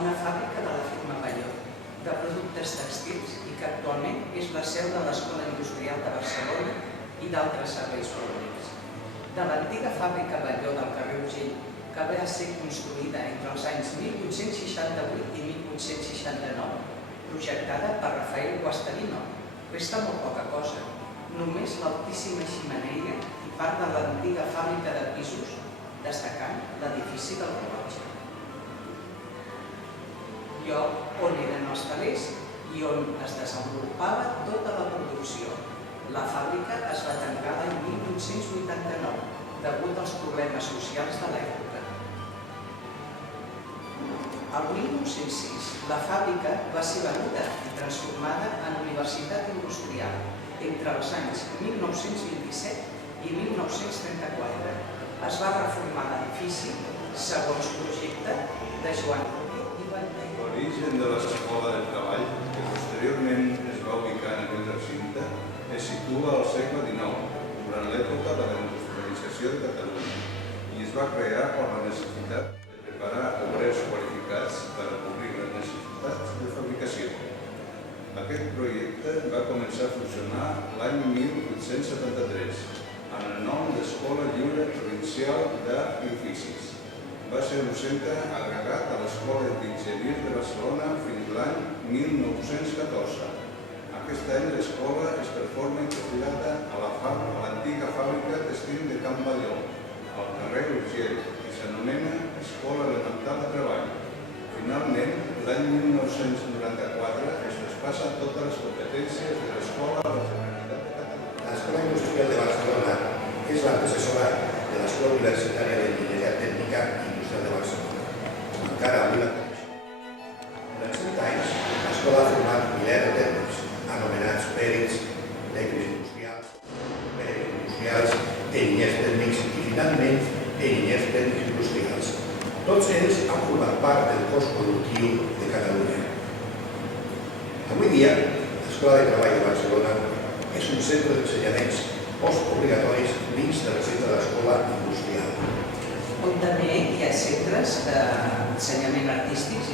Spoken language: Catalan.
una fàbrica de la firma Balló de productes tèxtils i que actualment és la seu de l'Escola Industrial de Barcelona i d'altres serveis públics. De l'antiga fàbrica Balló del carrer Urgell, que va ser construïda entre els anys 1868 i 1869, projectada per Rafael Guastarino, resta molt poca cosa, només l'altíssima xemeneia i part de l'antiga fàbrica de pisos, destacant l'edifici del rellotge. Lloc on eren els telers i on es desenvolupava tota la producció. La fàbrica es va tancar l'any 1889, degut als problemes socials de l'època. El 1906, la fàbrica va ser venuda i transformada en universitat industrial entre els anys 1927 i 1934. Es va reformar l'edifici segons projecte de Joan Roquer i Vallter. L'origen de l'Escola de Treball, que posteriorment es va ubicar en aquest recinte, es situa al segle XIX, durant l'època de la industrialització de Catalunya, i es va crear per la necessitat de preparar obrers qualificats per a cobrir les necessitats de fabricació. Aquest projecte va començar a funcionar l'any 1873, amb el nom d'Escola Lliure Provincial d'Art i Oficis. Va ser un centre agregat a l'Escola d'Enginyers de Barcelona fins l'any 1914. Aquest any l'escola es transforma incorporada a l'antiga fàbrica tèxtil de Can Balló, al carrer Urgell, i s'anomena Escola Elemental de Treball. Finalment, l'any 1994 es traspassen totes les competències de l'escola a la Generalitat de Catalunya. L'Escola Industrial de Barcelona és l'antecessora de l'Escola Universitària d'Enginyeria Tècnica i Industrial de Barcelona, com encara avui la coneixem. Durant 100 anys, l'escola ha format milers de tècnics, anomenats pèrits, tècnics industrials, enginyers tècnics i, finalment, enginyers tècnics industrials. Tots ells han format part del cos productiu de Catalunya. Avui dia, l'Escola de Treball de Barcelona és un centre d'ensenyaments postobligatoris dins del centre de l'Escola Industrial. On també hi ha centres d'ensenyament artístics i